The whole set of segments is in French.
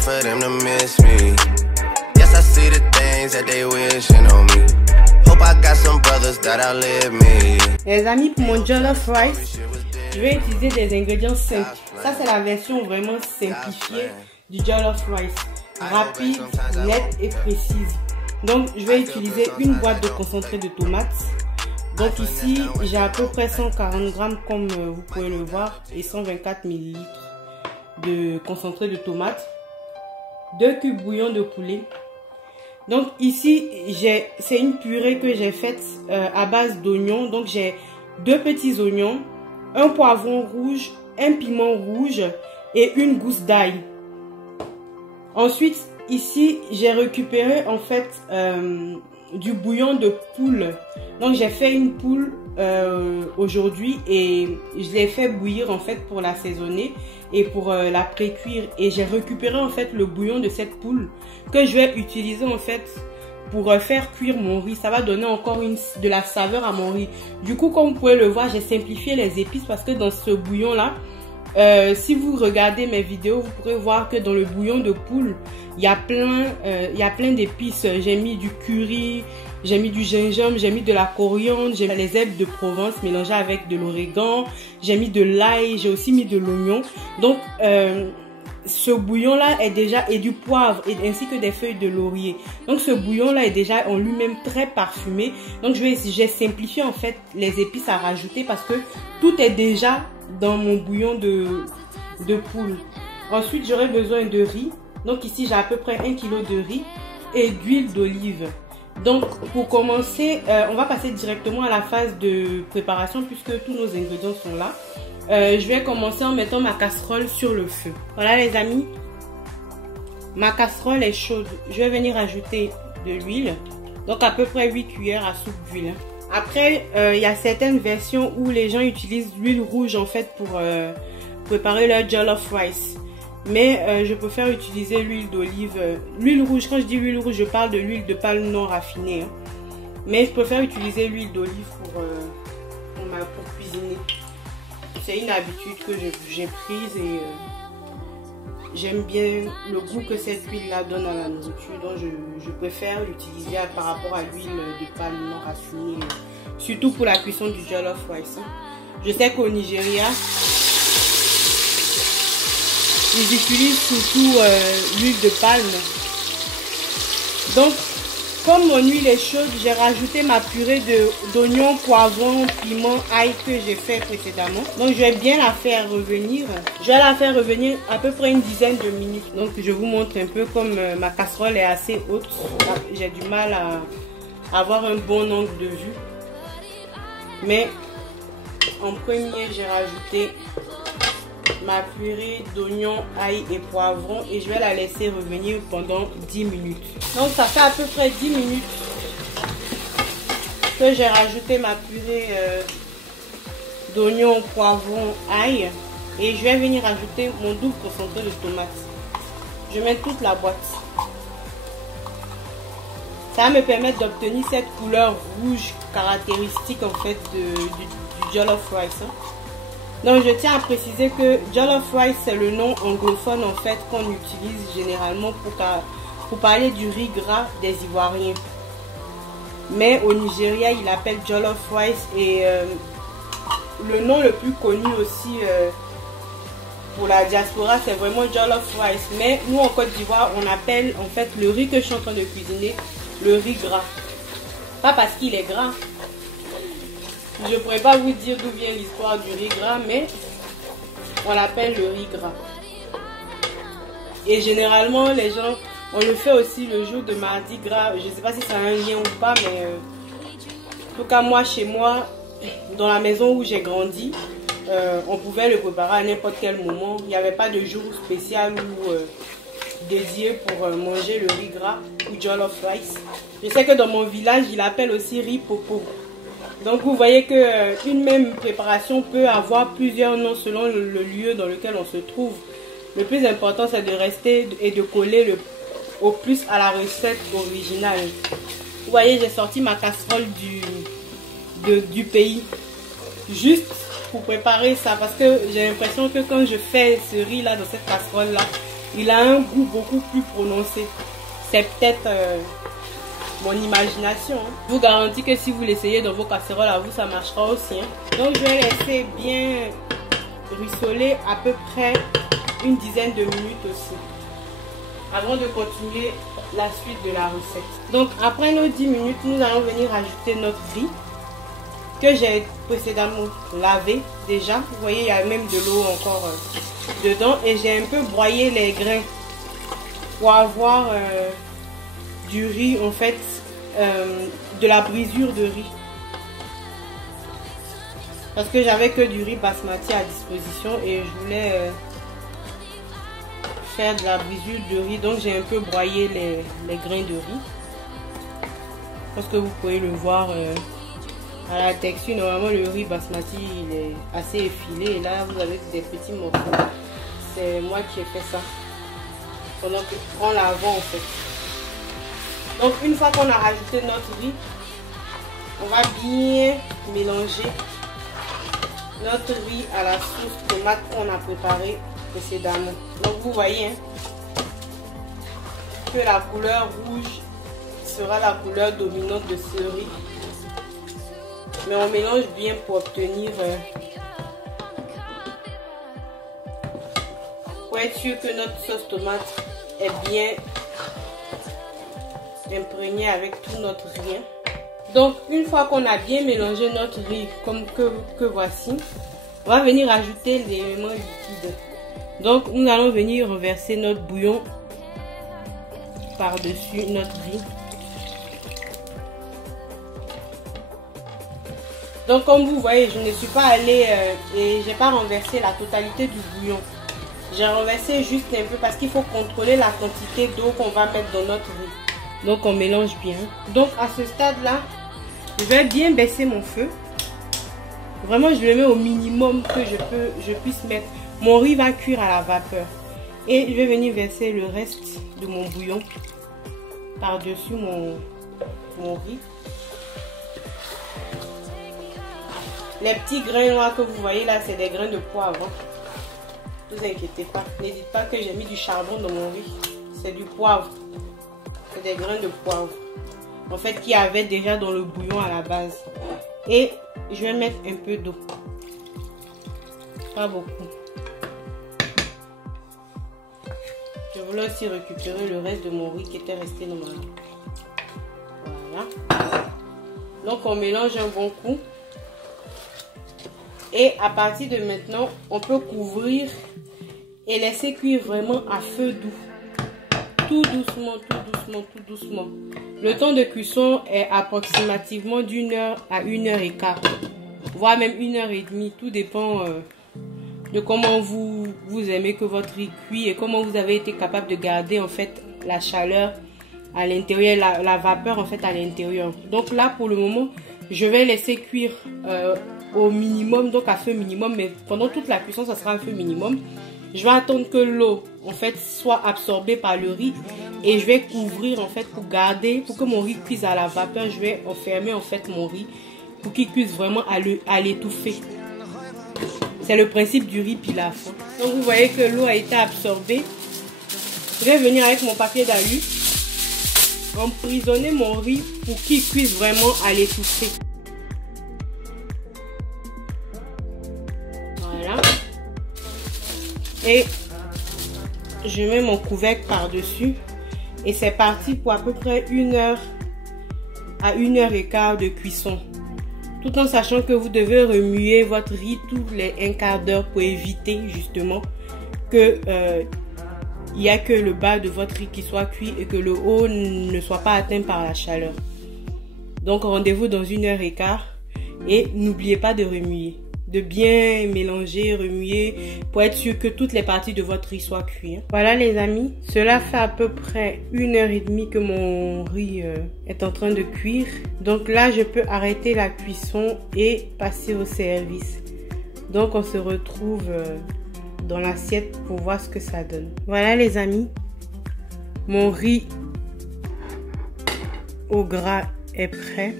not for them to miss me. Yes, I see the things that they wishing on me. Hope I got some brothers that outlive me. Les amis, pour mon jollof rice, je vais utiliser des ingrédients simples. Ça, c'est la version vraiment simplifiée du jollof rice. Rapide, nette et précise. Donc, je vais utiliser une boîte de concentré de tomates. Donc ici, j'ai à peu près 140 grammes comme vous pouvez le voir et 124 ml de concentré de tomates. 2 cubes bouillon de poulet. Donc ici, c'est une purée que j'ai faite à base d'oignons. Donc j'ai 2 petits oignons, un poivron rouge, un piment rouge et une gousse d'ail. Ensuite, ici, j'ai récupéré en fait du bouillon de poule. Donc j'ai fait une poule aujourd'hui et je l'ai fait bouillir en fait pour l'assaisonner et pour la pré-cuire. Et j'ai récupéré en fait le bouillon de cette poule que je vais utiliser en fait pour faire cuire mon riz. Ça va donner encore de la saveur à mon riz. Du coup, comme vous pouvez le voir, j'ai simplifié les épices parce que dans ce bouillon là, si vous regardez mes vidéos, vous pourrez voir que dans le bouillon de poule, il y a plein d'épices. J'ai mis du curry, j'ai mis du gingembre, j'ai mis de la coriandre, j'ai mis les herbes de Provence mélangées avec de l'origan, j'ai mis de l'ail, j'ai aussi mis de l'oignon. Donc, ce bouillon là et du poivre ainsi que des feuilles de laurier. Donc ce bouillon là est déjà en lui-même très parfumé. Donc j'ai simplifié en fait les épices à rajouter parce que tout est déjà dans mon bouillon de poule. Ensuite j'aurai besoin de riz. Donc ici j'ai à peu près 1 kg de riz et d'huile d'olive. Donc pour commencer, on va passer directement à la phase de préparation puisque tous nos ingrédients sont là. Je vais commencer en mettant ma casserole sur le feu. Voilà les amis, ma casserole est chaude. Je vais venir ajouter de l'huile, donc à peu près 8 cuillères à soupe d'huile. Après, il y a certaines versions où les gens utilisent l'huile rouge en fait pour préparer leur jollof rice. Mais je préfère utiliser l'huile d'olive. L'huile rouge, quand je dis l'huile rouge, je parle de l'huile de palme non raffinée. Hein. Mais je préfère utiliser l'huile d'olive pour cuisiner. C'est une habitude que j'ai prise et j'aime bien le goût que cette huile-là donne à la nourriture. Donc je préfère l'utiliser par rapport à l'huile de palme non raffinée. Surtout pour la cuisson du jollof rice. Je sais qu'au Nigeria, ils utilisent surtout l'huile de palme. Donc, comme mon huile est chaude, j'ai rajouté ma purée d'oignons, poivrons, piment, ail que j'ai fait précédemment. Donc, je vais bien la faire revenir. Je vais la faire revenir à peu près une dizaine de minutes. Donc, je vous montre un peu comme ma casserole est assez haute. J'ai du mal à avoir un bon angle de vue. Mais, en premier, j'ai rajouté ma purée d'oignons, ail et poivrons et je vais la laisser revenir pendant 10 minutes. Donc ça fait à peu près 10 minutes que j'ai rajouté ma purée d'oignons, poivrons, ail et je vais venir ajouter mon double concentré de tomates. Je mets toute la boîte. Ça va me permettre d'obtenir cette couleur rouge caractéristique en fait du jollof rice. Hein. Donc je tiens à préciser que jollof rice c'est le nom anglophone en fait qu'on utilise généralement pour parler du riz gras des Ivoiriens. Mais au Nigeria ils l'appellent jollof rice et le nom le plus connu aussi pour la diaspora c'est vraiment jollof rice. Mais nous en Côte d'Ivoire on appelle en fait le riz que je suis en train de cuisiner le riz gras. Pas parce qu'il est gras. Je ne pourrais pas vous dire d'où vient l'histoire du riz gras, mais on l'appelle le riz gras. Et généralement, les gens, on le fait aussi le jour de mardi gras. Je ne sais pas si ça a un lien ou pas, mais en tout cas, moi, chez moi, dans la maison où j'ai grandi, on pouvait le préparer à n'importe quel moment. Il n'y avait pas de jour spécial ou dédié pour manger le riz gras ou jollof rice. Je sais que dans mon village, il l'appelle aussi riz popo. Donc vous voyez que une même préparation peut avoir plusieurs noms selon le lieu dans lequel on se trouve. Le plus important c'est de rester et de coller au plus à la recette originale. Vous voyez, j'ai sorti ma casserole du pays juste pour préparer ça parce que j'ai l'impression que quand je fais ce riz là dans cette casserole là, il a un goût beaucoup plus prononcé. C'est peut-être mon imagination. Hein. Je vous garantis que si vous l'essayez dans vos casseroles à vous, ça marchera aussi. Hein. Donc je vais laisser bien rissoler à peu près une dizaine de minutes aussi, avant de continuer la suite de la recette. Donc après nos 10 minutes, nous allons venir ajouter notre riz que j'ai précédemment lavé déjà. Vous voyez, il y a même de l'eau encore dedans. Et j'ai un peu broyé les grains pour avoir du riz, en fait, de la brisure de riz. Parce que j'avais que du riz basmati à disposition et je voulais faire de la brisure de riz. Donc j'ai un peu broyé les grains de riz. Parce que vous pouvez le voir à la texture. Normalement le riz basmati il est assez effilé. Et là vous avez des petits morceaux. C'est moi qui ai fait ça. Pendant qu'on l'avant en fait. Donc une fois qu'on a rajouté notre riz, on va bien mélanger notre riz à la sauce tomate qu'on a préparée précédemment. Donc vous voyez hein, que la couleur rouge sera la couleur dominante de ce riz. Mais on mélange bien pour obtenir pour être sûr que notre sauce tomate est bien imprégnée avec tout notre riz. Donc une fois qu'on a bien mélangé notre riz comme que voici, on va venir ajouter l'élément liquide. Donc nous allons venir renverser notre bouillon par-dessus notre riz. Donc comme vous voyez, je ne suis pas allée et j'ai pas renversé la totalité du bouillon. J'ai renversé juste un peu parce qu'il faut contrôler la quantité d'eau qu'on va mettre dans notre riz. Donc on mélange bien. Donc à ce stade-là, je vais bien baisser mon feu. Vraiment, je le mets au minimum que je puisse mettre. Mon riz va cuire à la vapeur. Et je vais venir verser le reste de mon bouillon par-dessus mon riz. Les petits grains noirs que vous voyez là, c'est des grains de poivre. Ne vous inquiétez pas. N'hésitez pas que j'ai mis du charbon dans mon riz. C'est du poivre. C'est des grains de poivre. En fait, qu'il y avait déjà dans le bouillon à la base. Et je vais mettre un peu d'eau. Pas beaucoup. Je voulais aussi récupérer le reste de mon riz qui était resté dans ma riz. Voilà. Donc on mélange un bon coup. Et à partir de maintenant, on peut couvrir et laisser cuire vraiment à feu doux. Tout doucement, tout doucement, tout doucement. Le temps de cuisson est approximativement d'1 heure à 1h15. Voire même 1h30. Tout dépend de comment vous aimez que votre riz cuit et comment vous avez été capable de garder en fait la chaleur à l'intérieur, la vapeur en fait à l'intérieur. Donc là pour le moment, je vais laisser cuire au minimum, donc à feu minimum, mais pendant toute la cuisson ça sera à feu minimum. Je vais attendre que l'eau en fait soit absorbée par le riz et je vais couvrir en fait pour garder, pour que mon riz cuise à la vapeur. Je vais enfermer en fait mon riz pour qu'il cuise vraiment à l'étouffer. C'est le principe du riz pilaf. Donc vous voyez que l'eau a été absorbée. Je vais venir avec mon papier d'alu emprisonner mon riz pour qu'il cuise vraiment à l'étouffer. Voilà. Et je mets mon couvercle par-dessus. Et c'est parti pour à peu près 1 heure à 1h15 de cuisson. Tout en sachant que vous devez remuer votre riz tous les 1/4 d'heure pour éviter justement que il n'y a que le bas de votre riz qui soit cuit et que le haut ne soit pas atteint par la chaleur. Donc rendez-vous dans 1h15 et n'oubliez pas de remuer, de bien mélanger, remuer pour être sûr que toutes les parties de votre riz soient cuites. Voilà les amis, cela fait à peu près 1h30 que mon riz est en train de cuire. Donc là je peux arrêter la cuisson et passer au service. Donc on se retrouve dans l'assiette pour voir ce que ça donne. Voilà les amis, mon riz au gras est prêt.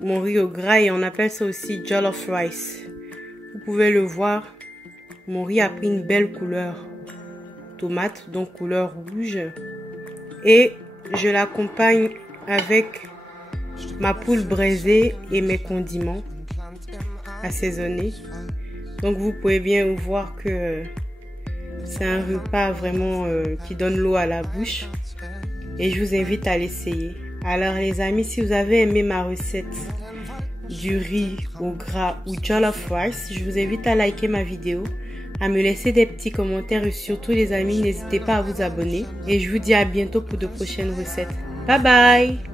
Mon riz au gras, et on appelle ça aussi jollof rice. Vous pouvez le voir, mon riz a pris une belle couleur. tomate, donc couleur rouge. Et je l'accompagne avec ma poule braisée et mes condiments assaisonnés. Donc vous pouvez bien voir que c'est un repas vraiment qui donne l'eau à la bouche. Et je vous invite à l'essayer. Alors les amis, si vous avez aimé ma recette du riz au gras ou jollof rice, je vous invite à liker ma vidéo, à me laisser des petits commentaires et surtout les amis, n'hésitez pas à vous abonner. Et je vous dis à bientôt pour de prochaines recettes. Bye bye!